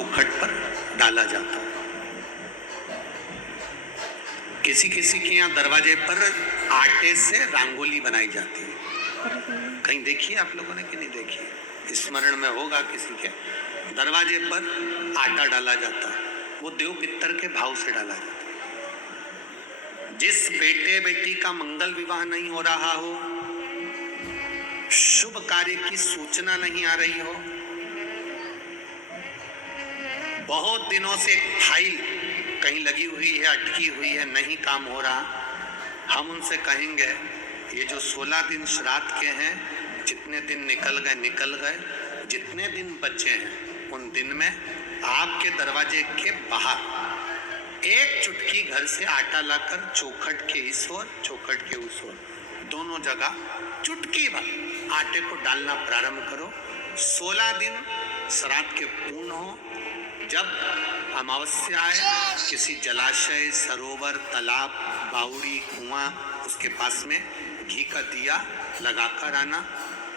चौखट पर डाला जाता है। किसी किसी के यहाँ दरवाजे पर आटे से रंगोली बनाई जाती है। कहीं देखी है आप लोगों ने कि नहीं देखी? स्मरण में होगा किसी के। दरवाजे पर आटा डाला जाता है, वो देव पितर के भाव से डाला जाता है। जिस बेटे बेटी का मंगल विवाह नहीं हो रहा हो, शुभ कार्य की सूचना नहीं आ रही हो, बहुत दिनों से एक फाइल कहीं लगी हुई है, अटकी हुई है, नहीं काम हो रहा, हम उनसे कहेंगे ये जो 16 दिन श्राद्ध के हैं, जितने दिन निकल गए, जितने दिन बचे हैं उन दिन में आपके दरवाजे के बाहर एक चुटकी घर से आटा लाकर चौखट के इस ओर चौखट के उस ओर दोनों जगह चुटकी भर आटे को डालना प्रारंभ करो। 16 दिन श्राद्ध के पूर्ण हो। जब अमावस्या आए, किसी जलाशय, सरोवर, तालाब, बावड़ी, कुआं, उसके पास में घी का दिया लगाकर आना,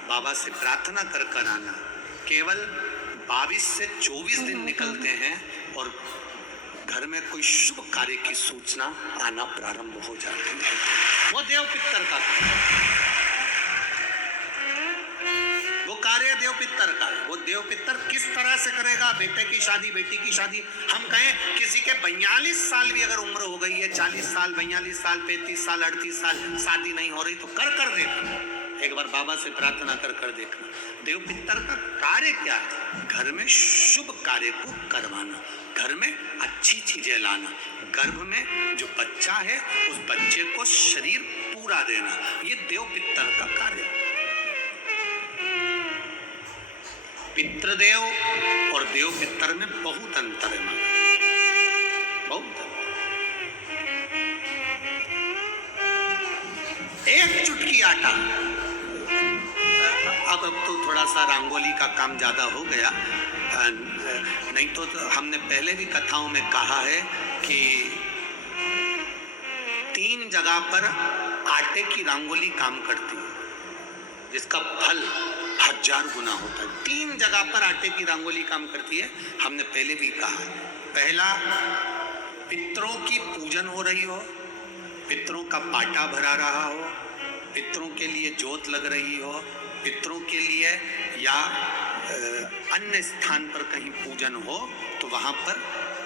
बाबा से प्रार्थना कर आना। केवल 22 से 24 दिन निकलते हैं और घर में कोई शुभ कार्य की सूचना आना प्रारंभ हो जाती है। वो देव पितर का वो कार्य देव पितर का। वो देव पितर किस तरह से करेगा? बेटे की शादी, बेटी की शादी, हम कहें किसी के 42 साल भी अगर उम्र हो गई है, 40 साल, 42 साल, 35 साल, 38 साल, शादी नहीं हो रही तो कर देखना, एक बार बाबा से प्रार्थना कर देखना। देव पितर का कार्य क्या है? घर में शुभ कार्य को करवाना, घर में अच्छी चीजें लाना, गर्भ में जो बच्चा है उस बच्चे को शरीर पूरा देना, ये देव पितर का कार्य है। पितृदेव और देव पितर में बहुत अंतर है, बहुत अंतर। एक चुटकी आटा, अब तो थोड़ा सा रंगोली का काम ज्यादा हो गया, नहीं तो हमने पहले भी कथाओं में कहा है कि 3 जगह पर आटे की रंगोली काम करती है, जिसका फल 1000 गुना होता है। 3 जगह पर आटे की रंगोली काम करती है, हमने पहले भी कहा। पहला, पितरों की पूजन हो रही हो, पितरों का पाटा भरा रहा हो, पितरों के लिए जोत लग रही हो, पितरों के लिए या अन्य स्थान पर कहीं पूजन हो, तो वहां पर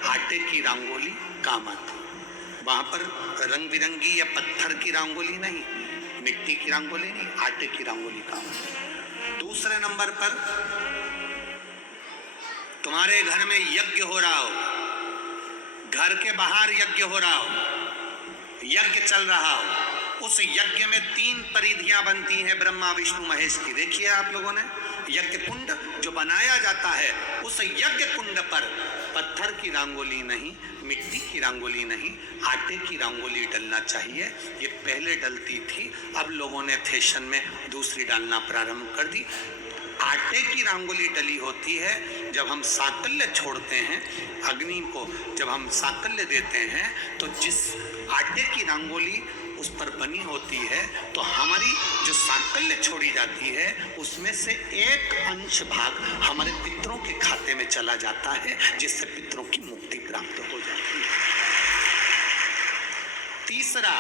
आटे की रंगोली काम आती है। वहां पर रंग बिरंगी या पत्थर की रंगोली नहीं, मिट्टी की रंगोली नहीं, आटे की रंगोली काम आती है। दूसरे नंबर पर तुम्हारे घर में यज्ञ हो रहा हो, घर के बाहर यज्ञ हो रहा हो, यज्ञ चल रहा हो, उस यज्ञ में 3 परिधियां बनती हैं ब्रह्मा विष्णु महेश की। देखिए आप लोगों ने, यज्ञ कुंड जो बनाया जाता है, उस यज्ञ कुंड पर पत्थर की रंगोली नहीं, मिट्टी की रंगोली नहीं, आटे की रंगोली डलना चाहिए। ये पहले डलती थी, अब लोगों ने फैशन में दूसरी डालना प्रारंभ कर दी। आटे की रंगोली डली होती है जब हम साकल्य छोड़ते हैं, अग्नि को जब हम साकल्य देते हैं, तो जिस आटे की रंगोली उस पर बनी होती है, तो हमारी जो साकल्य छोड़ी जाती है उसमें से एक अंश भाग हमारे पितरों के खाते में चला जाता है, जिससे पितरों की मुक्ति प्राप्त हो जाती है। तीसरा,